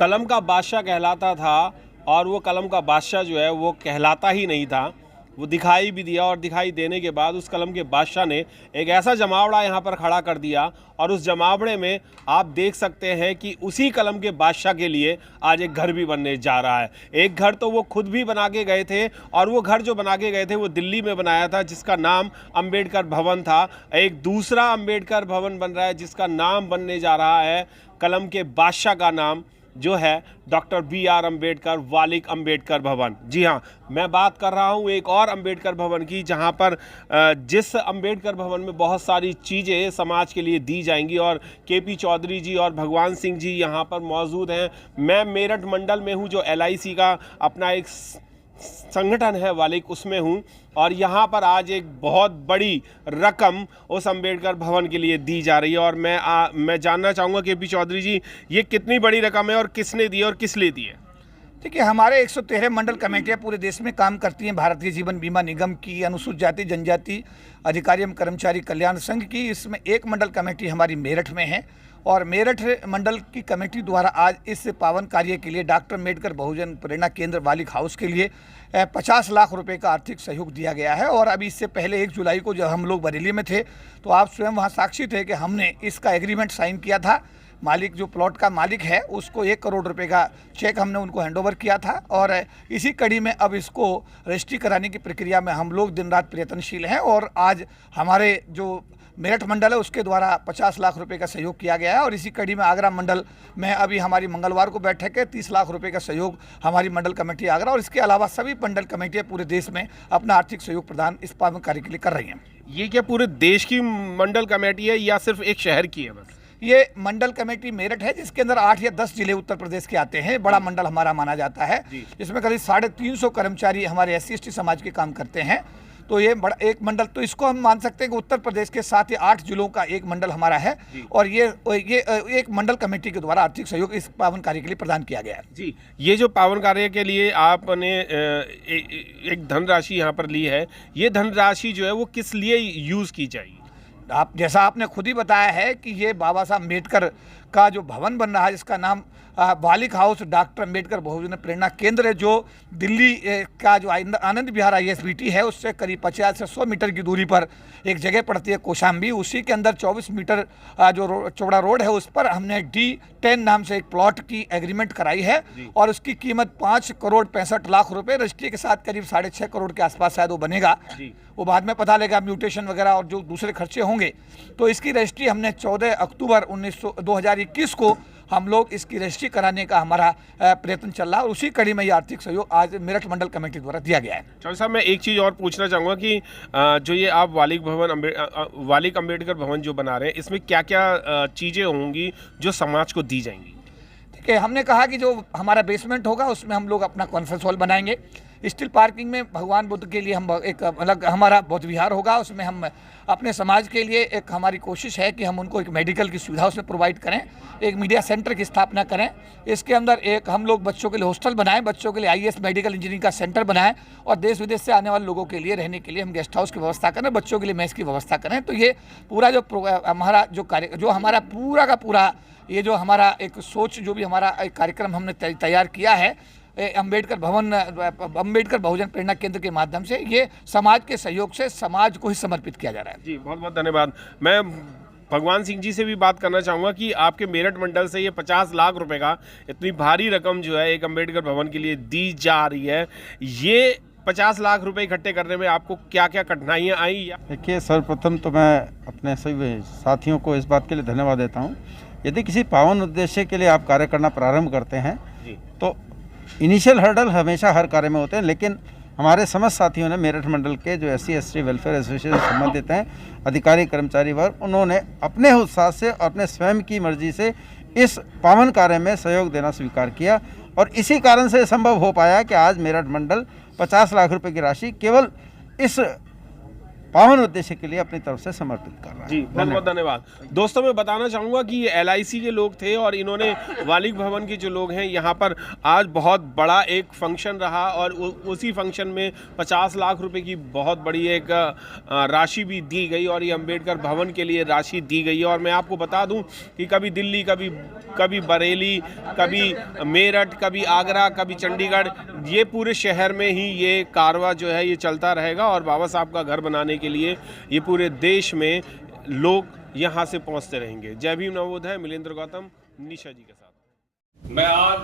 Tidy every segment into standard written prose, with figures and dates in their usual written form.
कलम का बादशाह कहलाता था और वो कलम का बादशाह जो है वो कहलाता ही नहीं था, वो दिखाई भी दिया और दिखाई देने के बाद उस कलम के बादशाह ने एक ऐसा जमावड़ा यहाँ पर खड़ा कर दिया और उस जमावड़े में आप देख सकते हैं कि उसी कलम के बादशाह के लिए आज एक घर भी बनने जा रहा है। एक घर तो वो खुद भी बना के गए थे और वो घर जो बना के गए थे वो दिल्ली में बनाया था, जिसका नाम अंबेडकर भवन था। एक दूसरा अंबेडकर भवन बन रहा है जिसका नाम बनने जा रहा है, कलम के बादशाह का नाम जो है डॉक्टर BR अम्बेडकर वालिक अम्बेडकर भवन। जी हाँ, मैं बात कर रहा हूँ एक और अम्बेडकर भवन की, जहाँ पर जिस अम्बेडकर भवन में बहुत सारी चीज़ें समाज के लिए दी जाएंगी और KP चौधरी जी और भगवान सिंह जी यहाँ पर मौजूद हैं। मैं मेरठ मंडल में हूँ, जो LIC का अपना एक संगठन है वालिक, उसमें हूँ और यहाँ पर आज एक बहुत बड़ी रकम उस अम्बेडकर भवन के लिए दी जा रही है और मैं जानना चाहूँगा KP चौधरी जी, ये कितनी बड़ी रकम है और किसने दी है और किस लिए दी है? देखिए, हमारे 113 मंडल कमेटियाँ पूरे देश में काम करती हैं। भारतीय जीवन बीमा निगम की, अनुसूचित जाति जनजाति अधिकारी एवं कर्मचारी कल्याण संघ की, इसमें एक मंडल कमेटी हमारी मेरठ में है और मेरठ मंडल की कमेटी द्वारा आज इस पावन कार्य के लिए डॉक्टर अम्बेडकर बहुजन प्रेरणा केंद्र वालिक हाउस के लिए 50 लाख रुपए का आर्थिक सहयोग दिया गया है। और अभी इससे पहले 1 जुलाई को जब हम लोग बरेली में थे तो आप स्वयं वहाँ साक्षी थे कि हमने इसका एग्रीमेंट साइन किया था। मालिक, जो प्लॉट का मालिक है, उसको 1 करोड़ रुपए का चेक हमने उनको हैंडओवर किया था और इसी कड़ी में अब इसको रजिस्ट्री कराने की प्रक्रिया में हम लोग दिन रात प्रयत्नशील हैं और आज हमारे जो मेरठ मंडल है उसके द्वारा 50 लाख रुपए का सहयोग किया गया है और इसी कड़ी में आगरा मंडल में अभी हमारी मंगलवार को बैठक है। 30 लाख रुपए का सहयोग हमारी मंडल कमेटी आगरा और इसके अलावा सभी मंडल कमेटियाँ पूरे देश में अपना आर्थिक सहयोग प्रदान इस पावन कार्य के लिए कर रही हैं। ये क्या पूरे देश की मंडल कमेटी है या सिर्फ एक शहर की है बस? ये मंडल कमेटी मेरठ है जिसके अंदर 8 या 10 जिले उत्तर प्रदेश के आते हैं। बड़ा मंडल हमारा माना जाता है, जिसमें करीब 350 कर्मचारी हमारे SC ST समाज के काम करते हैं। तो ये बड़ा एक मंडल, तो इसको हम मान सकते हैं कि उत्तर प्रदेश के 7 या 8 जिलों का एक मंडल हमारा है और ये एक मंडल कमेटी के द्वारा आर्थिक सहयोग इस पावन कार्य के लिए प्रदान किया गया है। जी, ये जो पावन कार्य के लिए आपने एक धनराशि यहाँ पर ली है, ये धनराशि जो है वो किस लिए यूज़ की जाएगी? आप जैसा आपने खुद ही बताया है कि ये बाबा साहब अम्बेडकर का जो भवन बन रहा है जिसका नाम वालिक हाउस डॉक्टर अम्बेडकर बहुजन प्रेरणा केंद्र है, जो दिल्ली का जो आनंद विहार ISBT है उससे करीब 50 से 100 मीटर की दूरी पर एक जगह पड़ती है कौशाम्बी। उसी के अंदर 24 मीटर जो चौड़ा रोड है उस पर हमने D10 नाम से एक प्लॉट की एग्रीमेंट कराई है और उसकी कीमत 5 करोड़ 65 लाख रुपए, रजिस्ट्री के साथ करीब 6.5 करोड़ के आसपास शायद वो बनेगा। वो बाद में पता लगेगा, म्यूटेशन वगैरह और जो दूसरे खर्चे होंगे। तो इसकी रजिस्ट्री हमने 14 अक्टूबर 2021 को हम लोग इसकी रजिस्ट्री कराने का हमारा प्रयत्न चल रहा है और उसी कड़ी में ये आर्थिक सहयोग आज मेरठ मंडल कमेटी द्वारा दिया गया है। चौधरी साहब, मैं एक चीज़ और पूछना चाहूँगा कि जो ये आप वालिक अम्बेडकर भवन जो बना रहे हैं, इसमें क्या क्या चीज़ें होंगी जो समाज को दी जाएंगी? ठीक है, हमने कहा कि जो हमारा बेसमेंट होगा उसमें हम लोग अपना कॉन्फ्रेंस हॉल बनाएंगे। स्टील पार्किंग में भगवान बुद्ध के लिए हम एक अलग हमारा बौद्ध विहार होगा, उसमें हम अपने समाज के लिए एक हमारी कोशिश है कि हम उनको एक मेडिकल की सुविधा उसमें प्रोवाइड करें, एक मीडिया सेंटर की स्थापना करें। इसके अंदर एक हम लोग बच्चों के लिए हॉस्टल बनाएं, बच्चों के लिए IAS मेडिकल इंजीनियरिंग का सेंटर बनाएं और देश विदेश से आने वाले लोगों के लिए रहने के लिए हम गेस्ट हाउस की व्यवस्था करें, बच्चों के लिए मेस की व्यवस्था करें। तो ये पूरा जो हमारा जो कार्य, जो हमारा पूरा का पूरा ये जो हमारा एक सोच, जो भी हमारा एक कार्यक्रम हमने तैयार किया है अम्बेडकर बहुजन प्रेरणा केंद्र के माध्यम से, ये समाज के सहयोग से समाज को ही समर्पित किया जा रहा है। जी, बहुत बहुत धन्यवाद। मैं भगवान सिंह जी से भी बात करना चाहूँगा कि आपके मेरठ मंडल से ये 50 लाख रुपए का इतनी भारी रकम जो है एक अम्बेडकर भवन के लिए दी जा रही है, ये 50 लाख रुपए इकट्ठे करने में आपको क्या क्या कठिनाइयाँ आई? देखिए, सर्वप्रथम तो मैं अपने सभी साथियों को इस बात के लिए धन्यवाद देता हूँ। यदि किसी पावन उद्देश्य के लिए आप कार्य करना प्रारंभ करते हैं तो इनिशियल हर्डल हमेशा हर कार्य में होते हैं, लेकिन हमारे समस्त साथियों ने, मेरठ मंडल के जो SC ST वेलफेयर एसोसिएशन से संबंधित हैं, अधिकारी कर्मचारी वर्ग, उन्होंने अपने उत्साह से और अपने स्वयं की मर्जी से इस पावन कार्य में सहयोग देना स्वीकार किया और इसी कारण से संभव हो पाया कि आज मेरठ मंडल 50 लाख रुपए की राशि केवल इस पावन उद्देश्य के लिए अपनी तरफ से समर्पित कर रहा है। जी, बहुत बहुत धन्यवाद। दोस्तों, मैं बताना चाहूँगा कि ये LIC के लोग थे और इन्होंने वालिक भवन के जो लोग हैं यहाँ पर आज बहुत बड़ा एक फंक्शन रहा और उसी फंक्शन में 50 लाख रुपए की बहुत बड़ी एक राशि भी दी गई और ये अंबेडकर भवन के लिए राशि दी गई है। और मैं आपको बता दूं कि कभी दिल्ली, कभी बरेली, कभी मेरठ, कभी आगरा, कभी चंडीगढ़, ये पूरे शहर में ही ये कारवां जो है ये चलता रहेगा और बाबा साहब का घर बनाने के लिए ये पूरे देश में लोग यहाँ से पहुँचते रहेंगे। जय भीम नवोदय, मिलिंद्र गौतम, निशा जी के साथ। मैं आज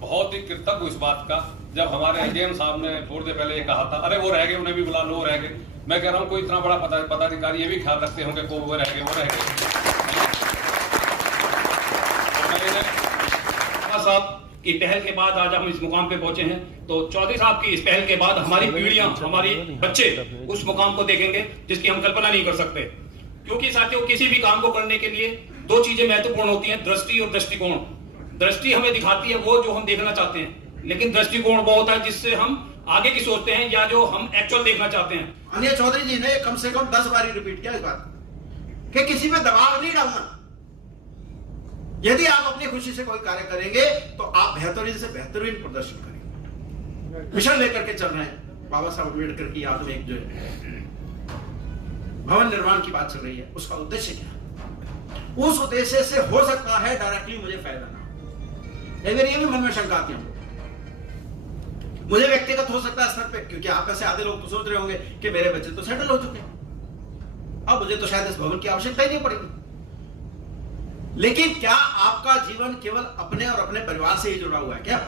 बहुत ही कृतज्ञ हूँ इस बात का, जब हमारे एजेएम साहब ने थोड़ी देर पहले ये कहा था, अरे वो रह गए, उन्हें भी बुला लो, वो रह गए। मैं कह रहा हूँ कोई इतना बड़ा पदाधिकारी ये भी ख्याल रखते होंगे को वो रह गए। साहब की पहल के बाद आज हम इस मुकाम पे पहुंचे हैं, तो चौधरी साहब की इस पहल के बाद हमारी पीढ़ियां, हमारे बच्चे उस मुकाम को देखेंगे जिसकी हम कल्पना नहीं कर सकते। क्योंकि साथियों, किसी भी काम को करने के लिए दो चीजें महत्वपूर्ण होती हैं, दृष्टि और दृष्टिकोण। दृष्टि हमें दिखाती है वो जो हम देखना चाहते हैं, लेकिन दृष्टिकोण वो होता है जिससे हम आगे की सोचते हैं या जो हम एक्चुअल देखना चाहते हैं। अनिल चौधरी जी ने कम से कम 10 बार रिपीट किया इस बात कि किसी पे दबाव नहीं डालना। यदि आप अपनी खुशी से कोई कार्य करेंगे तो आप बेहतरीन से बेहतरीन प्रदर्शन करेंगे। मिशन लेकर के चल रहे हैं बाबा साहब अम्बेडकर की याद में एक जो भवन निर्माण की बात चल रही है, उसका उद्देश्य क्या? उस उद्देश्य से हो सकता है डायरेक्टली मुझे फायदा ना हो, लेकिन ये भी मन में शंका आती है मुझे व्यक्तिगत हो सकता है स्तर पे, क्योंकि आप में से आधे लोग तो सोच रहे होंगे कि मेरे बच्चे तो सेटल हो चुके हैं, अब मुझे तो शायद इस भवन की आवश्यकता ही नहीं पड़ेगी। लेकिन क्या आपका जीवन केवल अपने और अपने परिवार से ही जुड़ा हुआ है क्या?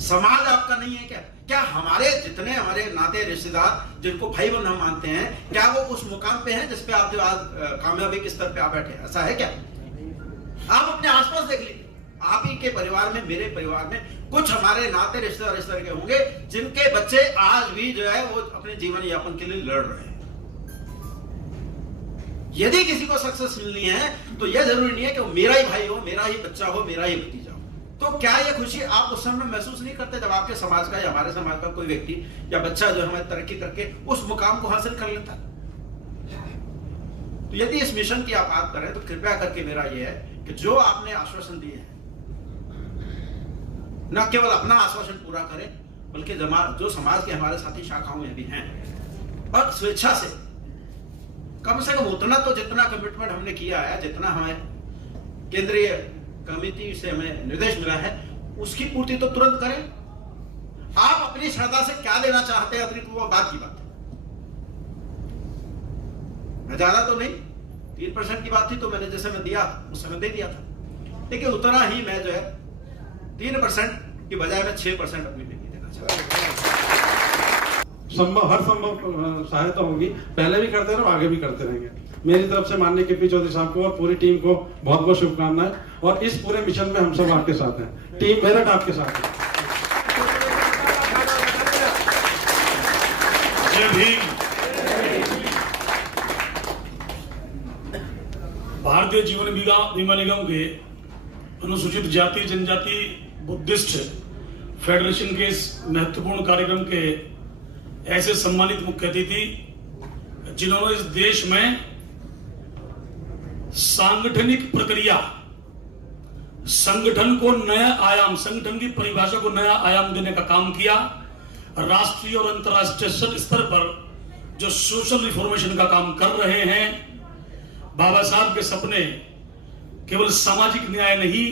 समाज आपका नहीं है क्या? क्या हमारे जितने हमारे नाते रिश्तेदार जिनको भाई बहन हम मानते हैं, क्या वो उस मुकाम पे हैं जिस पे आप जो आज कामयाबी के स्तर पे आप बैठे? ऐसा है क्या? आप अपने आसपास देख लीजिए, आप ही के परिवार में, मेरे परिवार में कुछ हमारे नाते रिश्तेदार इस तरह के होंगे जिनके बच्चे आज भी जो है वो अपने जीवन यापन के लिए लड़ रहे हैं। यदि किसी को सक्सेस मिलनी है तो यह जरूरी नहीं है कि वो मेरा ही भाई हो, मेरा ही बच्चा हो, मेरा ही भतीजा हो। तो क्या यह खुशी आप उस समय महसूस नहीं करते जब आपके समाज का या हमारे समाज का कोई व्यक्ति या बच्चा जो हमें तरक्की करके उस मुकाम को हासिल कर लेता? तो यदि इस मिशन की आप बात करें तो कृपया करके मेरा यह है कि जो आपने आश्वासन दिए हैं, न केवल अपना आश्वासन पूरा करें बल्कि जो समाज के हमारे साथी शाखाओं में भी हैं, और स्वेच्छा से कम उतना तो जितना कमिटमेंट हमने किया है, जितना हमें केंद्रीय कमेटी से हमें निर्देश मिला है, उसकी पूर्ति तो तुरंत करें। आप अपनी श्रद्धा से क्या देना चाहते हैं अतिरिक्त वो बात की बात है। मैं ज्यादा तो नहीं, 3% की बात थी तो मैंने जैसे मैं दिया उस समय दे दिया था, लेकिन उतना ही मैं जो है 3% की बजाय मैं 6% अपनी बेटी देना चाहता हूं। हर संभव सहायता होगी, पहले भी करते रहे, आगे भी करते रहेंगे। मेरी तरफ से माननीय केपी चौधरी साहब को और पूरी टीम को बहुत बहुत शुभकामनाएं, और इस पूरे मिशन में हम सब आपके साथ हैं, टीम मेरठ आपके साथ है। जय भीम। भारतीय जीवन बीमा निगम के अनुसूचित जाति जनजाति बुद्धिस्ट फेडरेशन के इस महत्वपूर्ण कार्यक्रम के ऐसे सम्मानित मुख्य अतिथि जिन्होंने इस देश में सांगठनिक प्रक्रिया, संगठन को नया आयाम, संगठन की परिभाषा को नया आयाम देने का काम किया, राष्ट्रीय और अंतर्राष्ट्रीय स्तर पर जो सोशल रिफॉर्मेशन का काम कर रहे हैं, बाबा साहब के सपने केवल सामाजिक न्याय नहीं,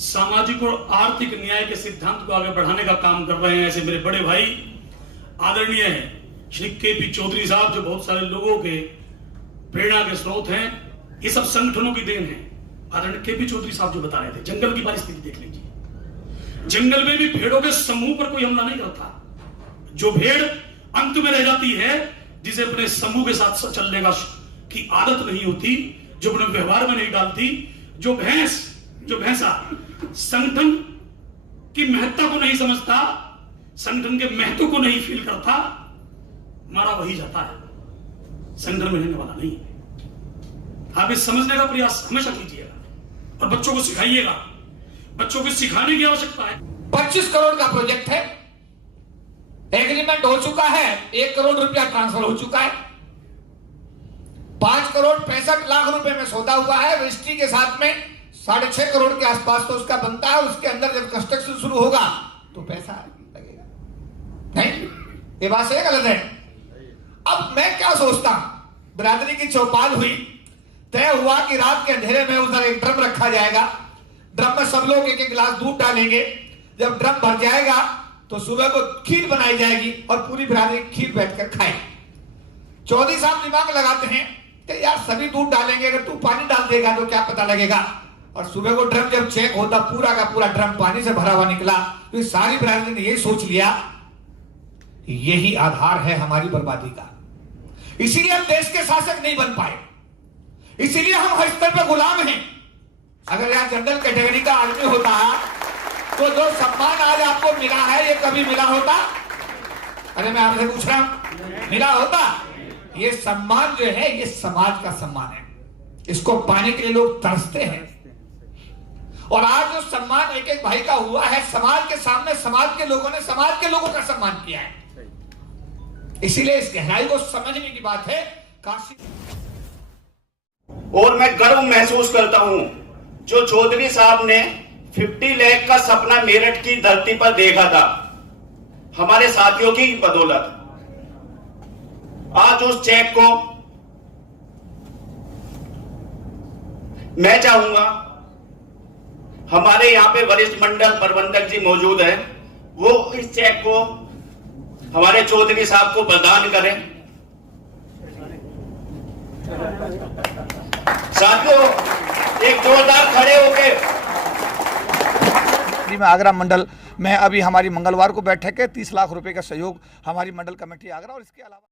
सामाजिक और आर्थिक न्याय के सिद्धांत को आगे बढ़ाने का काम कर रहे हैं। ऐसे मेरे बड़े भाई आदरणीय श्री केपी चौधरी साहब, जो बहुत सारे लोगों के प्रेरणा के स्रोत हैं, ये सब संगठनों की देन है। आदरणीय केपी चौधरी साहब जो बता रहे थे, जंगल की परिस्थिति देख लीजिए, जंगल में भी भेड़ों के समूह पर कोई हमला नहीं करता। जो भेड़ अंत में रह जाती है, जिसे अपने समूह के साथ चलने की आदत नहीं होती, जो अपने व्यवहार में नहीं डालती, जो भैंसा संगठन की महत्ता को नहीं समझता, संगठन के महत्व को नहीं फील करता, मारा वही जाता है, संगठन में रहने वाला नहीं। आप इस समझने का प्रयास हमेशा कीजिएगा और बच्चों को सिखाइएगा। बच्चों को सिखाने की आवश्यकता है। 25 करोड़ का प्रोजेक्ट है, एग्रीमेंट हो चुका है, 1 करोड़ रुपया ट्रांसफर हो चुका है, 5 करोड़ 65 लाख रुपए में सौदा हुआ है रजिस्ट्री के साथ में, 6.5 करोड़ के आसपास तो उसका बनता है। उसके अंदर जब कंस्ट्रक्शन शुरू होगा तो पैसा लगेगा। नहीं, ये बात सही गलत है? अब मैं क्या सोचता, बिरादरी की चौपाल हुई, तय हुआ कि रात के अंधेरे में उधर एक ड्रम रखा जाएगा, ड्रम में सब लोग 1-1 गिलास दूध डालेंगे, जब ड्रम भर जाएगा तो सुबह को खीर बनाई जाएगी और पूरी बिरादरी खीर बैठकर खाएगी। चौधरी साहब दिमाग लगाते हैं कि यार सभी दूध डालेंगे, अगर तू पानी डाल देगा तो क्या पता लगेगा। और सुबह को ड्रम जब चेक होता पूरा का पूरा ड्रम पानी से भरा हुआ निकला, तो सारी बिरादरी ने यही सोच लिया यही आधार है हमारी बर्बादी का, इसीलिए हम देश के शासक नहीं बन पाए, इसीलिए हम हर स्तर पर गुलाम हैं। अगर यहां जनरल कैटेगरी का आदमी होता तो जो सम्मान आज आपको मिला है ये कभी मिला होता? अरे मैं आपसे पूछ रहा हूं, मिला होता? ये सम्मान जो है ये समाज का सम्मान है, इसको पाने के लिए लोग तरसते हैं। और आज जो सम्मान एक एक भाई का हुआ है, समाज के सामने समाज के लोगों ने समाज के लोगों का सम्मान किया है, इसीलिए इस गहराई को समझने की बात है। काशी और मैं गर्व महसूस करता हूं जो चौधरी साहब ने 50 लाख का सपना मेरठ की धरती पर देखा था, हमारे साथियों की बदौलत आज उस चेक को मैं चाहूंगा हमारे यहां पे वरिष्ठ मंडल प्रबंधक जी मौजूद हैं, वो इस चेक को हमारे चौधरी साहब को प्रदान करें। साथियों एक जोरदार खड़े होके। में आगरा मंडल में अभी हमारी मंगलवार को बैठक है, 30 लाख रुपए का सहयोग हमारी मंडल कमेटी आगरा और इसके अलावा